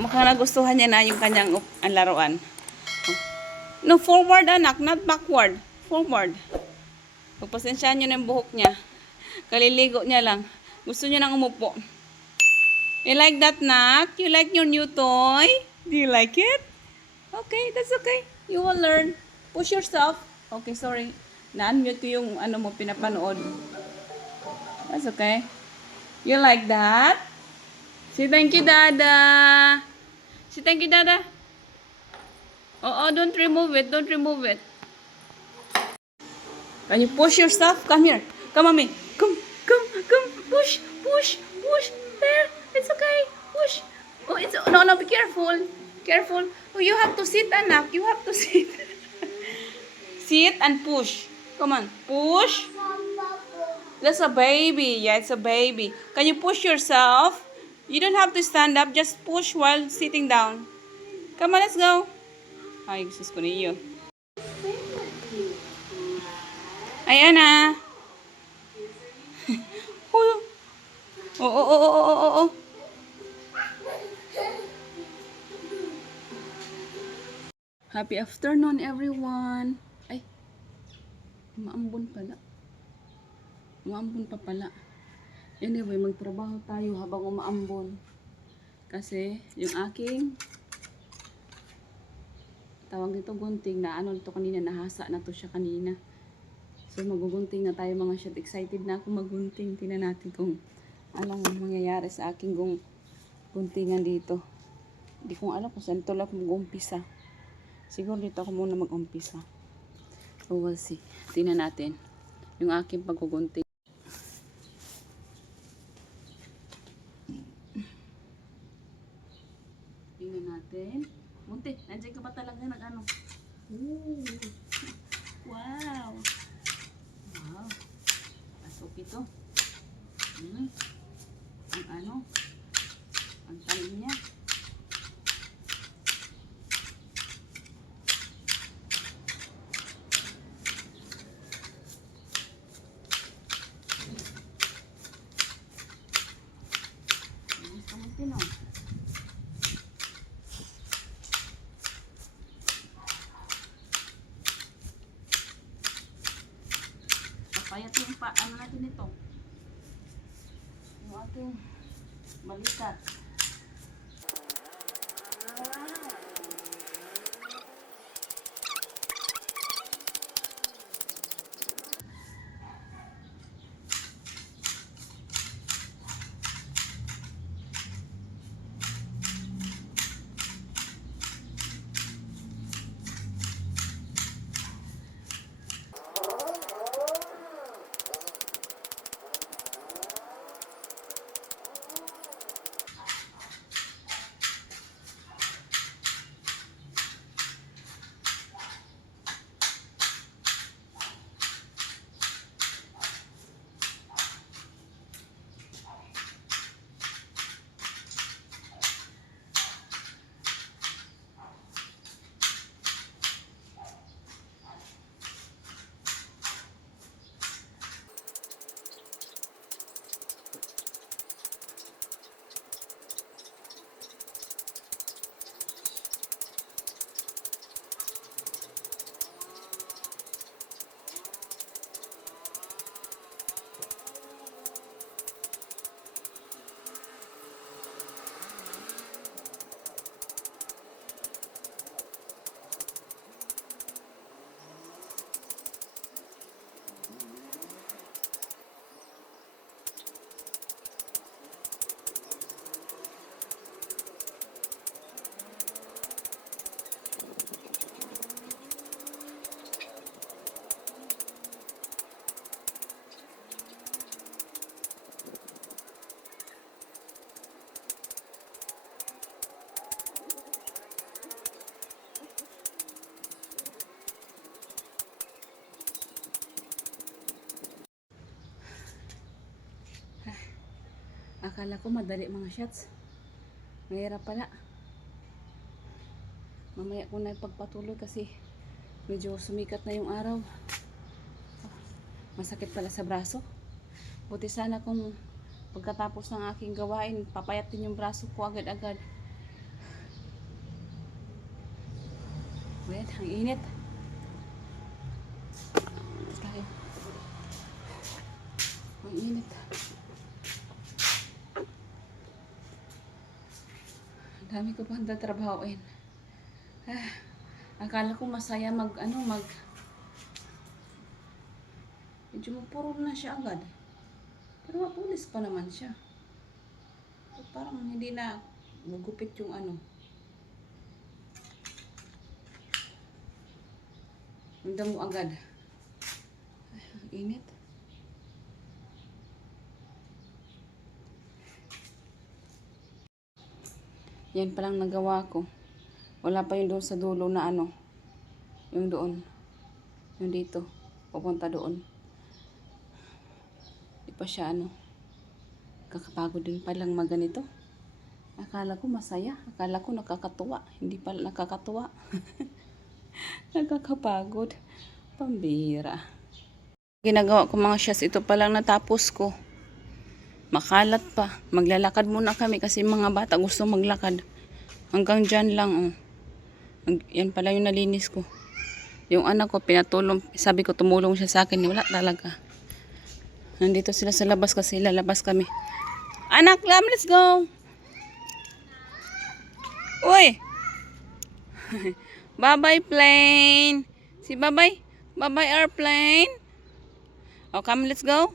mukhang nagustuhan niya na yung kanyang ang laruan. No, forward anak, not backward. Forward. Pagpasensyaan niyo na yung buhok niya. Kaliligo niya lang. Gusto niya nang umupo. You like that, Nak? You like your new toy? Do you like it? Okay, that's okay. You will learn. Push yourself. Okay, sorry. Na-unmute ko yung ano mo pinapanood. That's okay. You like that? Say thank you, Dada. Say thank you, Dada. Oh, don't remove it. Don't remove it. Can you push yourself? Come here. Come, mommy. Come. Push, push, push. There. It's okay. Push. Oh, it's no. Be careful. Careful. Oh, you have to sit, anak. You have to sit. Sit and push. Come on. Push. That's a baby. Yeah, it's a baby. Can you push yourself? You don't have to stand up. Just push while sitting down. Come on, let's go. Ay, gusto ko niyo. Ayan na. Oh. Happy afternoon, everyone. Ay, umaambon pala. Umaambon pa pala. Anyway, magtrabaho tayo habang umaambon. Kasi, yung aking tawag nito gunting na ano nito kanina, nahasa na to siya kanina. So, magugunting na tayo mga shot. Excited na ako magunting. Tingnan natin kung anong mangyayari sa aking guntingan dito. Hindi ko alam kung saan ito lang mag-umpisa. Siguro dito ako muna mag-umpisa. So, we'll see. Tingnan natin yung aking paggugunting. Tingnan natin. Munti, nandiyan ka ba talaga nag-ano? Ooh. Wow. Wow. Pasok ito. Ang ano? Ang talim niya. Kamunti no. Papayat yung ano natin ito. Yung ating balikat. Akala ko madali mga shots. Mahirap pala. Mamaya ko na ipagpatuloy kasi medyo sumikat na yung araw. Masakit pala sa braso. Buti sana kung pagkatapos ng aking gawain, papayatin yung braso ko agad-agad. Wait, ang init. Tayo. Ang init. Ang dami ko pang tatrabahoin. Akala ko masaya medyo mapuro na siya agad. Pero mapulis pa naman siya. So, parang hindi na gugupit yung ang damo agad. Ay, ang init. Yan palang nagawa ko. Wala pa yung doon sa dulo na yung doon. Yung dito. Pupunta doon. Di pa siya kakapagod din palang maganito. Akala ko masaya. Akala ko nakakatuwa. Hindi pala nakakatuwa. Nakakapagod. Pambira. Ginagawa ko mga shots. Ito palang natapos ko. Makalat pa. Maglalakad muna kami kasi mga bata gusto maglakad. Hanggang dyan lang. Yan pala yung nalinis ko. Yung anak ko pinatulong. Sabi ko tumulong siya sa akin. Wala talaga. Nandito sila sa labas kasi lalabas kami. Anak, let's go! Uy! Bye-bye plane! Si bye-bye. Bye-bye airplane. Oh, come, let's go.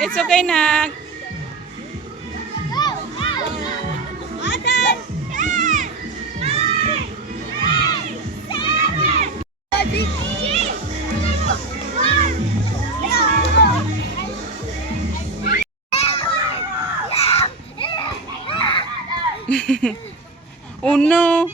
It's okay, Nak. Oh no.